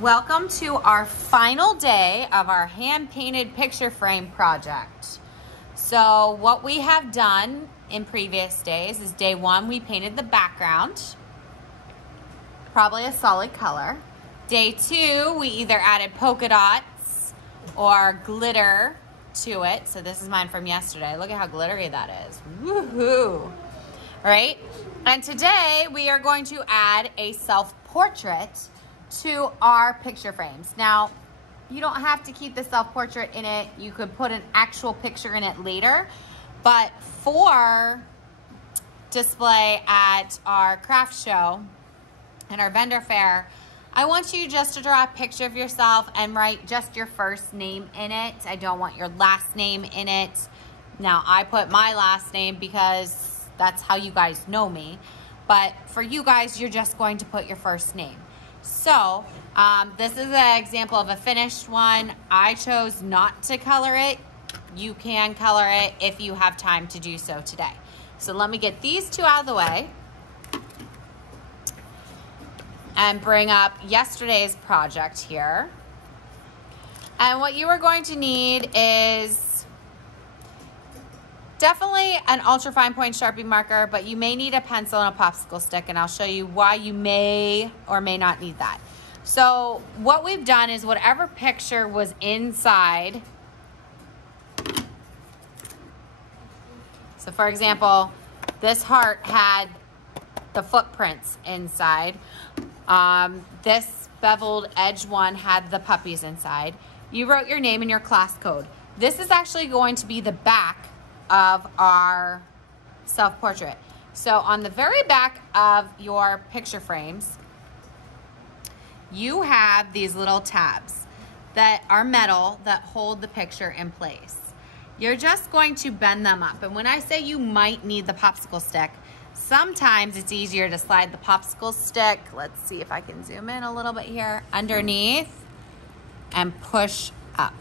Welcome to our final day of our hand-painted picture frame project. So what we have done in previous days is day one, we painted the background, probably a solid color. Day two, we either added polka dots or glitter to it. So this is mine from yesterday. Look at how glittery that is. Woohoo! All right? And today we are going to add a self-portrait to our picture frames. Now, you don't have to keep the self-portrait in it. You could put an actual picture in it later. But for display at our craft show and our vendor fair, I want you just to draw a picture of yourself and write just your first name in it. I don't want your last name in it. Now, I put my last name because that's how you guys know me. But for you guys, you're just going to put your first name. So this is an example of a finished one. I chose not to color it. You can color it if you have time to do so today. So let me get these two out of the way and bring up yesterday's project here. And what you are going to need is definitely an ultra fine point Sharpie marker, but you may need a pencil and a popsicle stick, and I'll show you why you may or may not need that. So what we've done is whatever picture was inside. So for example, this heart had the footprints inside. This beveled edge one had the puppies inside. You wrote your name and your class code. This is actually going to be the back of our self-portrait. So on the very back of your picture frames, you have these little tabs that are metal that hold the picture in place. You're just going to bend them up. And when I say you might need the popsicle stick, sometimes it's easier to slide the popsicle stick, let's see if I can zoom in a little bit here, underneath and push up.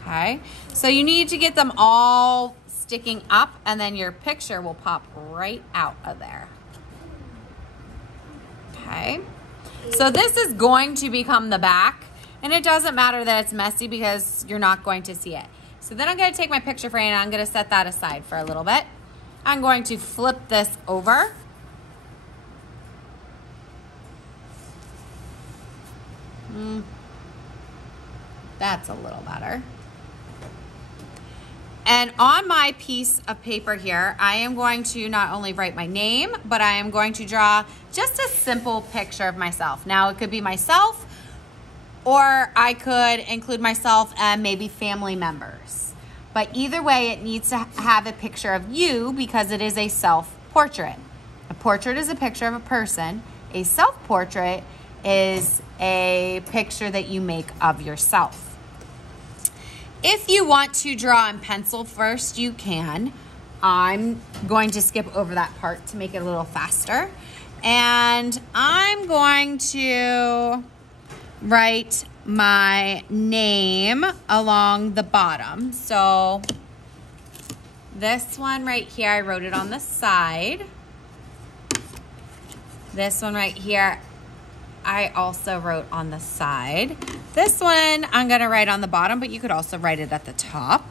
Okay, so you need to get them all sticking up, and then your picture will pop right out of there. Okay, so this is going to become the back, and it doesn't matter that it's messy because you're not going to see it. So then I'm going to take my picture frame and I'm going to set that aside for a little bit. I'm going to flip this over. That's a little better. And on my piece of paper here, I am going to not only write my name, but I am going to draw just a simple picture of myself. Now, it could be myself, or I could include myself and maybe family members. But either way, it needs to have a picture of you because it is a self-portrait. A portrait is a picture of a person. A self-portrait is a picture that you make of yourself. If you want to draw in pencil first, you can. I'm going to skip over that part to make it a little faster. And I'm going to write my name along the bottom. So this one right here, I wrote it on the side. This one right here, I also wrote on the side. This one I'm gonna write on the bottom, but you could also write it at the top.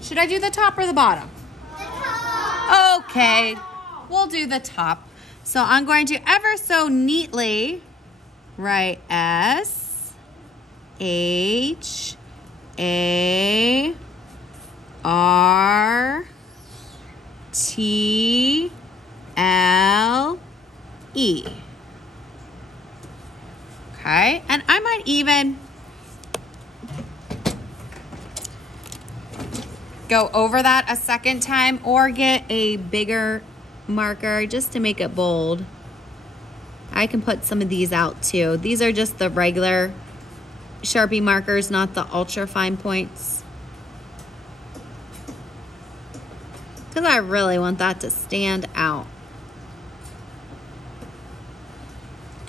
Should I do the top or the bottom? The top. Okay, we'll do the top. So I'm going to ever so neatly write S-H-A-R-T-L-E. Okay, and I might even go over that a second time or get a bigger marker just to make it bold. I can put some of these out too. These are just the regular Sharpie markers, not the ultra fine points. Because I really want that to stand out.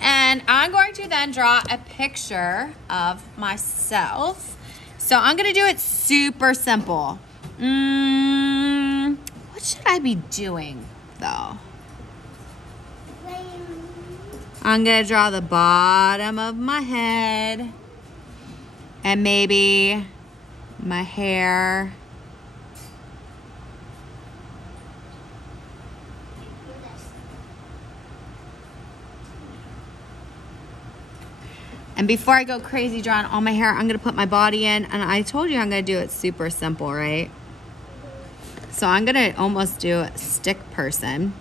And I'm going to then draw a picture of myself. So I'm going to do it super simple. What should I be doing though? I'm gonna draw the bottom of my head and maybe my hair. And before I go crazy drawing all my hair, I'm gonna put my body in, and I told you I'm gonna do it super simple, right? So I'm gonna almost do a stick person.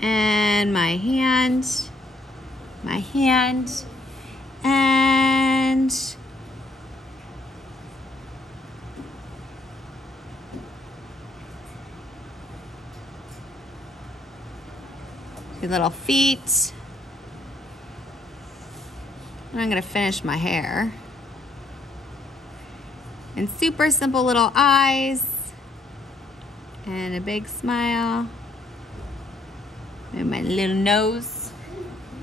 And my hand, and your little feet. And I'm gonna finish my hair. And super simple little eyes. And a big smile. And my little nose.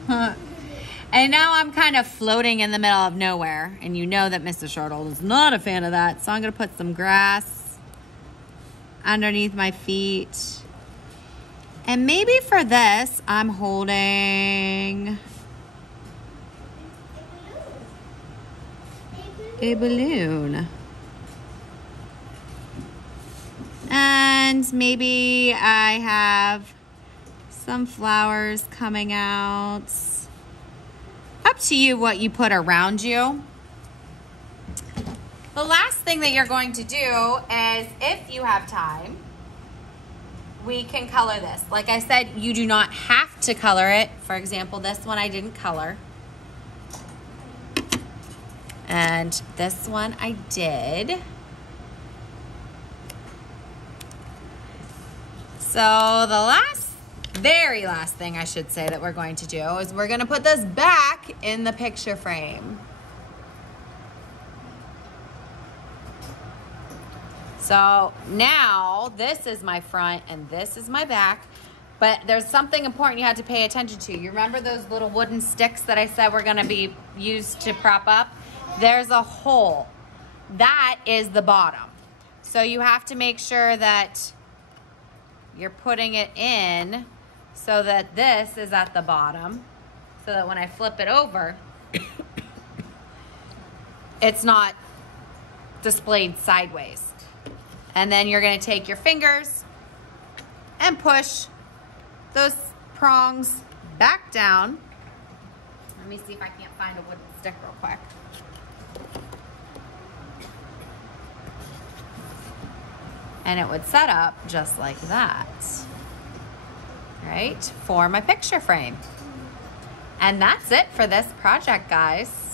And now I'm kind of floating in the middle of nowhere. And you know that Mr. Shortle is not a fan of that. So I'm gonna put some grass underneath my feet. And maybe for this, I'm holding a balloon. And maybe I have some flowers coming out. Up to you what you put around you. The last thing that you're going to do is, if you have time, we can color this. Like I said, you do not have to color it. For example, this one I didn't color. And this one I did. So the very last thing I should say that we're going to do is we're going to put this back in the picture frame. So now this is my front and this is my back, but there's something important you have to pay attention to. You remember those little wooden sticks that I said were gonna be used to prop up? There's a hole. That is the bottom. So you have to make sure that you're putting it in so that this is at the bottom, so that when I flip it over, it's not displayed sideways. And then you're gonna take your fingers and push those prongs back down. Let me see if I can't find a wooden stick real quick. And it would set up just like that, right? For my picture frame. And that's it for this project, guys.